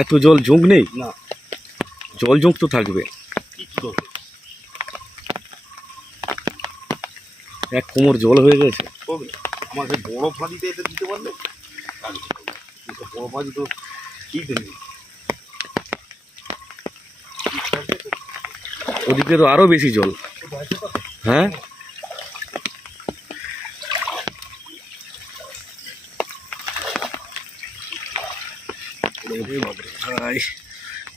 এত জল ঝোঁক নেই না, জল ঝোঁক তো থাকবে। এক কোমর জল হয়ে গেছে। আমাকে বড় ফাঁদিতে এটা দিতে পারলে বড় ফাঁদি তো ঠিক নেই। ওদিকে তো আরো বেশি জল। হ্যাঁ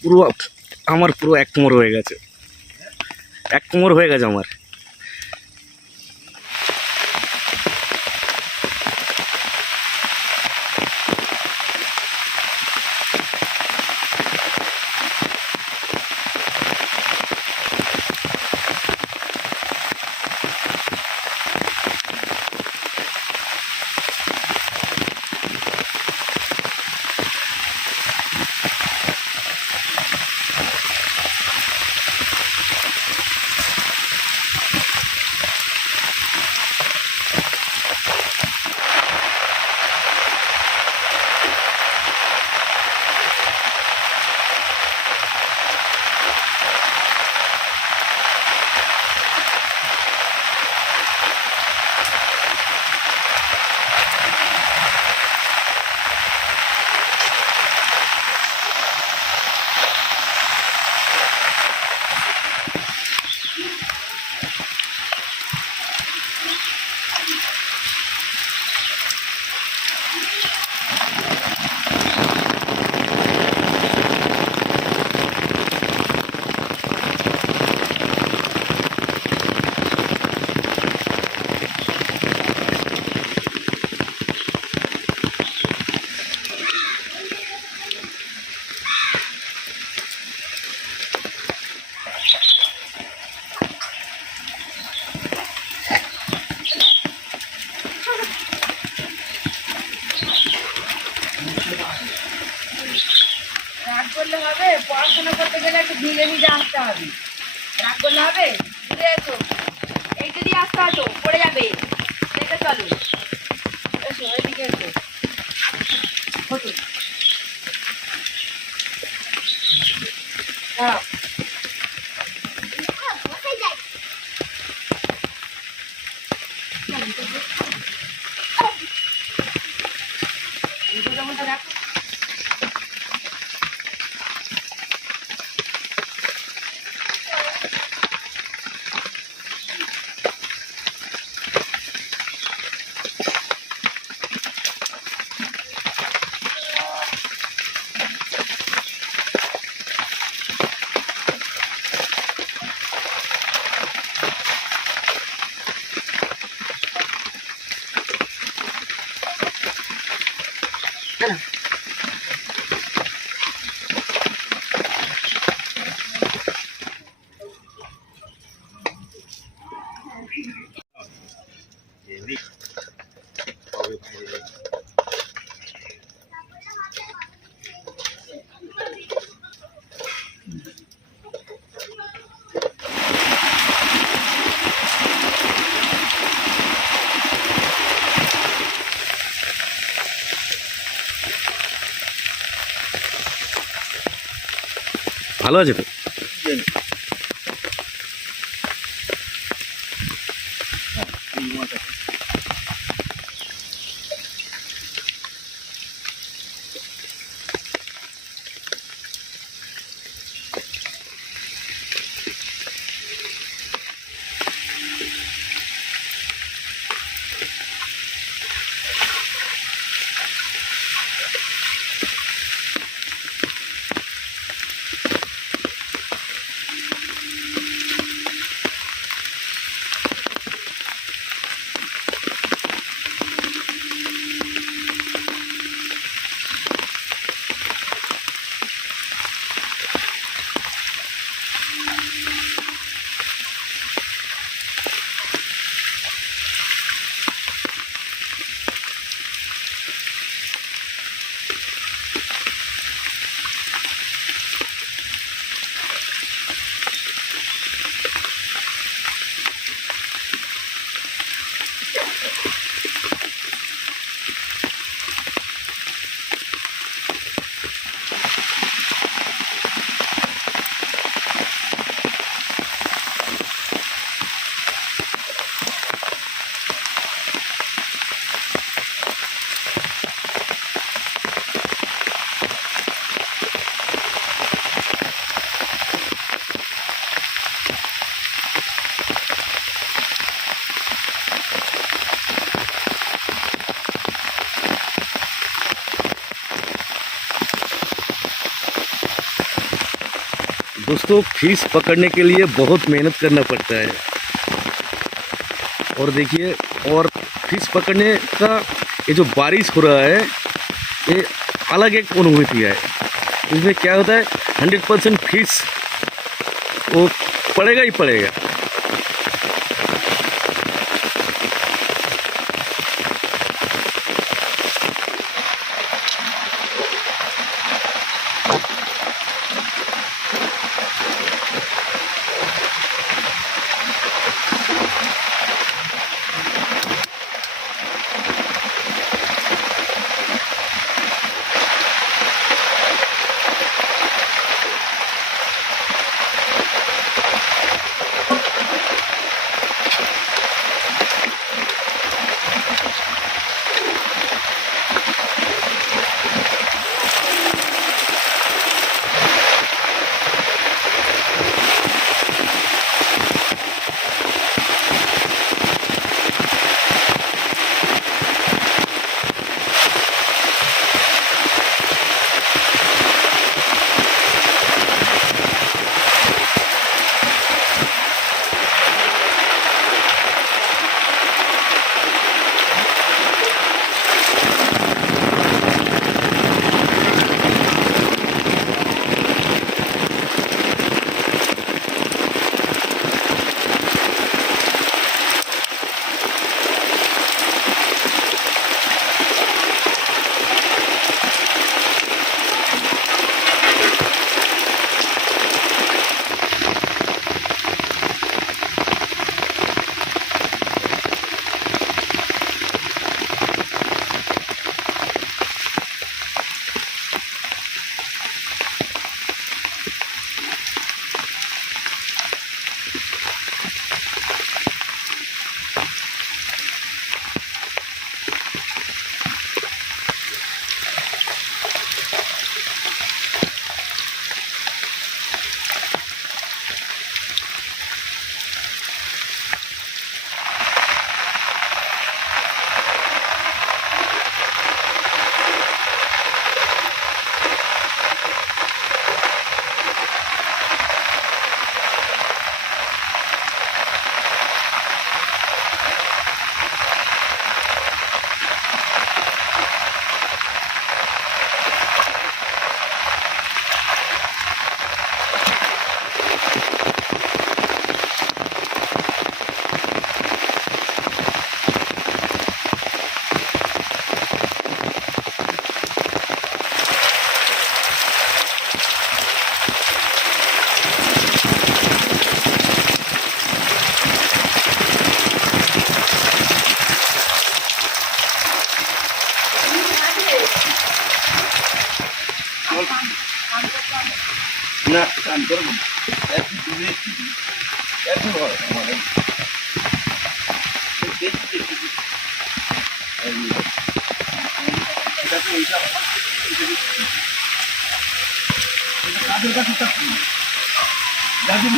পুরো আমার পুরো এক কোমর হয়ে গেছে, এক কোমর হয়ে গেছে আমার। রাগ করলে হবে? পড়াশোনা করতে গেলে একটু ভিজে ভিজে আসতে হবে। রাগ করলে হবে? ঘুরে এসো, এই যদি আসতে আসো পড়ে যাবে। দেখে চলো, এসো এদিকে এসো। হতো দাঁড়াও। রাখো। ভালো আছে তো? दोस्तों फिश पकड़ने के लिए बहुत मेहनत करना पड़ता है। और देखिए, और फिश पकड़ने का ये जो बारिश हो रहा है ये अलग एक अनुभूति है। इसमें क्या होता है 100% फिश वो पड़ेगा ही पड़ेगा। না কান করব একটু দূরে একটু হয় আমাদের দেখতে এটা তো এইটা কাজের কাছে দাদু